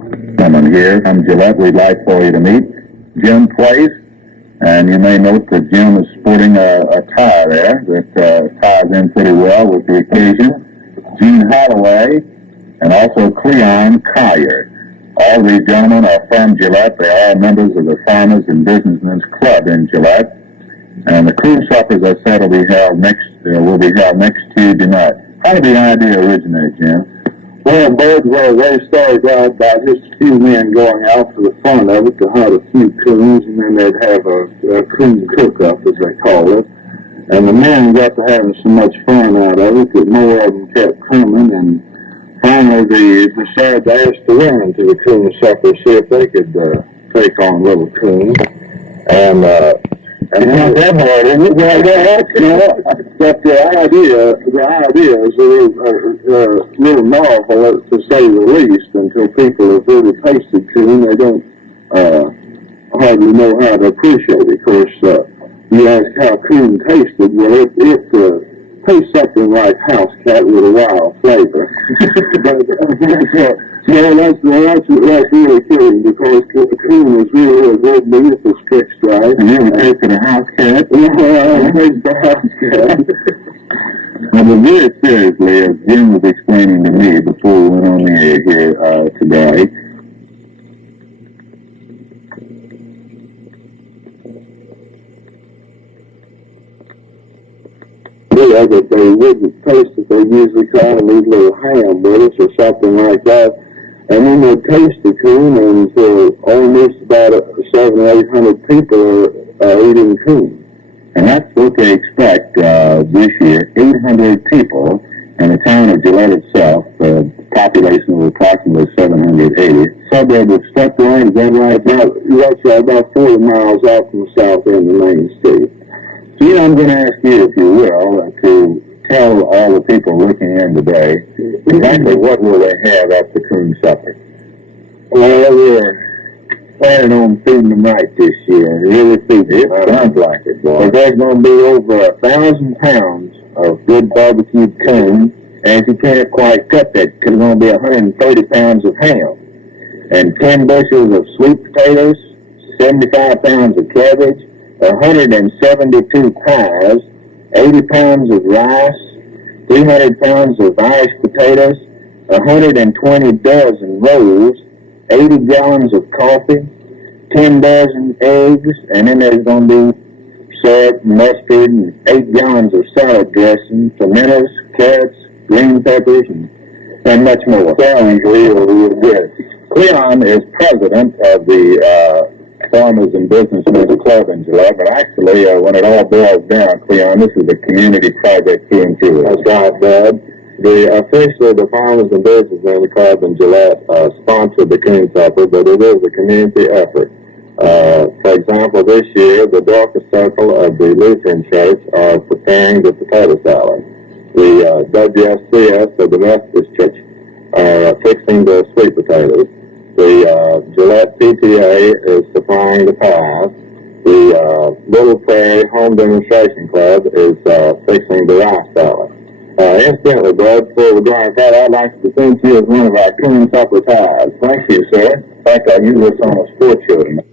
Gentleman here from Gillette we'd like for you to meet Jim Place, and you may note that Jim is sporting a tie there that ties in pretty well with the occasion. Gene Holloway and also Cleon, Collier. All these gentlemen are from Gillette. They are members of the Farmers and Businessmen's Club in Gillette. And the Coon suppers, I said, will be held next Tuesday night. How did the idea originate, Jim? Well, Bud, they started out by just a few men going out for the fun of it to hunt a few coons, and then they'd have a coon cook-up, as they call it. And the men got to having so much fun out of it that more of them kept coming, and finally they decided to ask the women to the coon supper, see if they could take on little coons. And it's not that hard, isn't it? Well, but the idea is a little novel, to say the least, until people have really tasted coon. They don't hardly know how to appreciate it. Of course, you ask how coon tasted. Well, it tastes something like house cat with a wild flavor. That's really kidding, because coon is really a good meat if it's fixed right. And you ever tasted a house cat? I tasted the house cat. Well, but very seriously, as Jim was explaining to me before we went on the air here today, that they wouldn't taste it. They usually kind of need a little ham with it or something like that. And then they taste the coon, and almost about 700 or 800 people are eating coon. And that's what they expect this year. 800 people in the town of Gillette itself, population of approximately 780. Suburb of Stepway, is that right? That's right, about 40 miles out from the south end of the main street. Gene, I'm going to ask you, if you will, to tell all the people looking in today exactly what will they have at the Coon supper. Well, we're planning on feeding them right this year. Really feeding them. It sounds like it, boy. But there's going to be over 1,000 pounds of good barbecued coon, and if you can't quite cut that, there's going to be 130 pounds of ham, and 10 bushels of sweet potatoes, 75 pounds of cabbage, 172 pies, 80 pounds of rice, 300 pounds of Irish potatoes, 120 dozen rolls, 80 gallons of coffee, 10 dozen eggs, and then there's going to be syrup, mustard, and 8 gallons of salad dressing, tomatoes, carrots, green peppers, and much more. Sounds real good. Cleon is president of the Farmers and Businessmen's Club in Gillette, but actually, when it all boils down, Cleon, this is a community project through and through. That's right, Bud. Officially, the Farmers and Businessmen's Club in Gillette sponsored the Coon supper, but it is a community effort. For example, this year, the Dorcas Circle of the Lutheran Church are preparing the potato salad. The WSCS of the Methodist Church are fixing the sweet potatoes. The Gillette PTA is supplying the pies. The Little Prairie Home Demonstration Club is fixing the rice salad. Incidentally, Bud, before we go on that, I'd like to present you as one of our Coon supper ties. Thank you, sir. In fact, I use this on a sports show tonight.